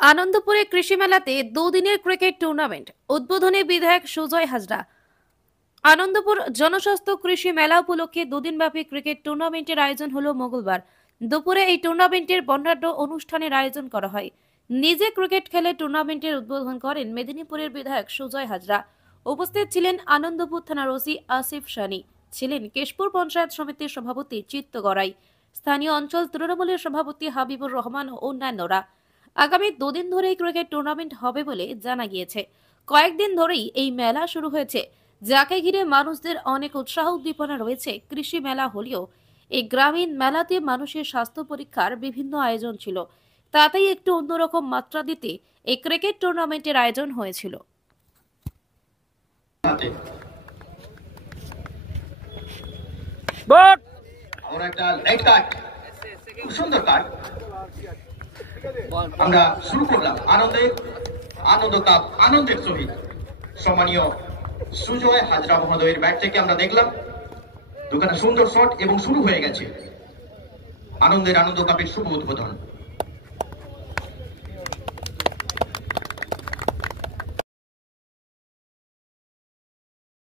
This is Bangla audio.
আনন্দপুরে কৃষি মেলাতে দুদিনের ক্রিকেট টুর্নামেন্ট উদ্বোধনী বিধায়ক সুজয় হাজরা। আনন্দপুর জনস্বাস্থ্য কৃষি মেলা উপলক্ষে দুদিনব্যাপী ক্রিকেট টুর্নামেন্টের আয়োজন হলো মঙ্গলবার দুপুরে। এই টুর্নামেন্টের বর্ণাঢ্য অনুষ্ঠানের আয়োজন করা হয়। নিজে ক্রিকেট খেলে টুর্নামেন্টের উদ্বোধন করেন মেদিনীপুরের বিধায়ক সুজয় হাজরা। উপস্থিত ছিলেন আনন্দপুর থানার ওসি আসিফ সানি, ছিলেন কেশপুর পঞ্চায়েত সমিতির সভাপতি চিত্ত গড়াই, স্থানীয় অঞ্চল তৃণমূলের সভাপতি হাবিবুর রহমান ও অন্যান্যরা। আগামী দুদিন ধরেই ক্রিকেট টুর্নামেন্ট হবে বলে জানা গিয়েছে। কয়েকদিন ধরেই এই মেলা শুরু হয়েছে, যাকে ঘিরে মানুষদের অনেক উৎসাহ উদ্দীপনা রয়েছে। কৃষি মেলা হলেও এই গ্রামীণ মেলাতে মানুষের স্বাস্থ্য পরীক্ষার বিভিন্ন আয়োজন ছিল, তাতেই একটু অন্যরকম মাত্রা দিতে এই ক্রিকেট টুর্নামেন্টের আয়োজন হয়েছিল। আমরা শুরু করলাম আনন্দ কাপ আনন্দের সহিত সম্মানীয় সুজয় হাজরা মহোদয়ের ব্যাট থেকে আমরা দেখলাম দোকানে সুন্দর শট এবং শুরু হয়ে গেছে আনন্দ কাপের শুভ উদ্বোধন।